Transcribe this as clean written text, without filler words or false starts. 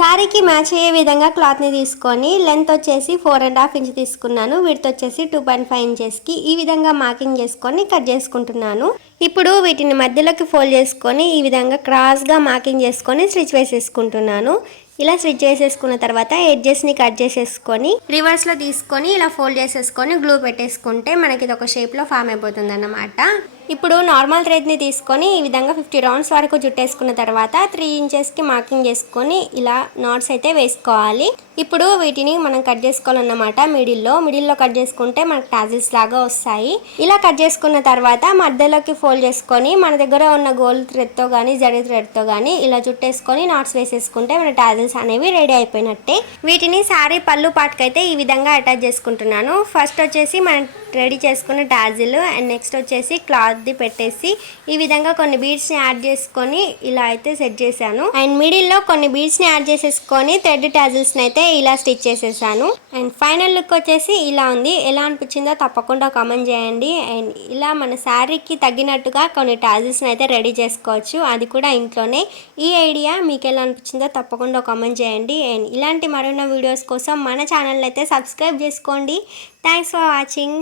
శారీకి మ్యాచ్ అయ్యే విధంగా క్లాత్ని తీసుకొని లెంత్ వచ్చేసి 4.5 ఇంచ్ తీసుకున్నాను. విడ్త్ వచ్చేసి 2.5 ఇంచెస్కి ఈ విధంగా మార్కింగ్ చేసుకొని కట్ చేసుకుంటున్నాను. ఇప్పుడు వీటిని మధ్యలోకి ఫోల్డ్ చేసుకొని ఈ విధంగా క్రాస్గా మార్కింగ్ చేసుకొని స్టిచ్ వేసేసుకుంటున్నాను. ఇలా స్టిచ్ చేసేసుకున్న తర్వాత ఎడ్జెస్ని కట్ చేసేసుకొని రివర్స్లో తీసుకొని ఇలా ఫోల్డ్ చేసేసుకొని గ్లూ పెట్టేసుకుంటే మనకి ఇది ఒక షేప్లో ఫామ్ అయిపోతుంది అన్నమాట. ఇప్పుడు నార్మల్ థ్రెడ్ని తీసుకొని ఈ విధంగా 50 రౌండ్స్ వరకు జుట్టేసుకున్న తర్వాత 3 ఇంచెస్కి మార్కింగ్ చేసుకొని ఇలా నాట్స్ అయితే వేసుకోవాలి. ఇప్పుడు వీటిని మనం కట్ చేసుకోవాలన్నమాట. మిడిల్లో కట్ చేసుకుంటే మనకు టాజిల్స్ లాగా వస్తాయి. ఇలా కట్ చేసుకున్న తర్వాత మధ్యలోకి ఫోల్డ్ చేసుకొని మన దగ్గర ఉన్న గోల్డ్ థ్రెడ్తో కానీ జరీ థ్రెడ్తో కానీ ఇలా జుట్టేసుకొని నాట్స్ వేసేసుకుంటే మన టాజిల్స్ అనేవి రెడీ అయిపోయినట్టే. వీటిని శారీ పళ్ళు పాటుకైతే ఈ విధంగా అటాచ్ చేసుకుంటున్నాను. ఫస్ట్ వచ్చేసి మనం రెడీ చేసుకున్న టాజిల్ అండ్ నెక్స్ట్ వచ్చేసి క్లాత్ది పెట్టేసి ఈ విధంగా కొన్ని బీడ్స్ని యాడ్ చేసుకొని ఇలా అయితే సెట్ చేశాను. అండ్ మిడిల్లో కొన్ని బీడ్స్ని యాడ్ చేసేసుకొని థ్రెడ్ టాజిల్స్ని అయితే ఇలా స్టిచ్ చేసేసాను. అండ్ ఫైనల్ లుక్ వచ్చేసి ఇలా ఉంది. ఎలా అనిపించిందో తప్పకుండా కామెంట్ చేయండి. అండ్ ఇలా మన శారీకి తగ్గినట్టుగా కొన్ని టాజిల్స్ని అయితే రెడీ చేసుకోవచ్చు, అది కూడా ఇంట్లోనే. ఈ ఐడియా మీకు ఎలా అనిపించిందో తప్పకుండా కామెంట్ చేయండి. అండ్ ఇలాంటి మరిన్న వీడియోస్ కోసం మన ఛానల్ అయితే సబ్స్క్రైబ్ చేసుకోండి. Thanks for watching.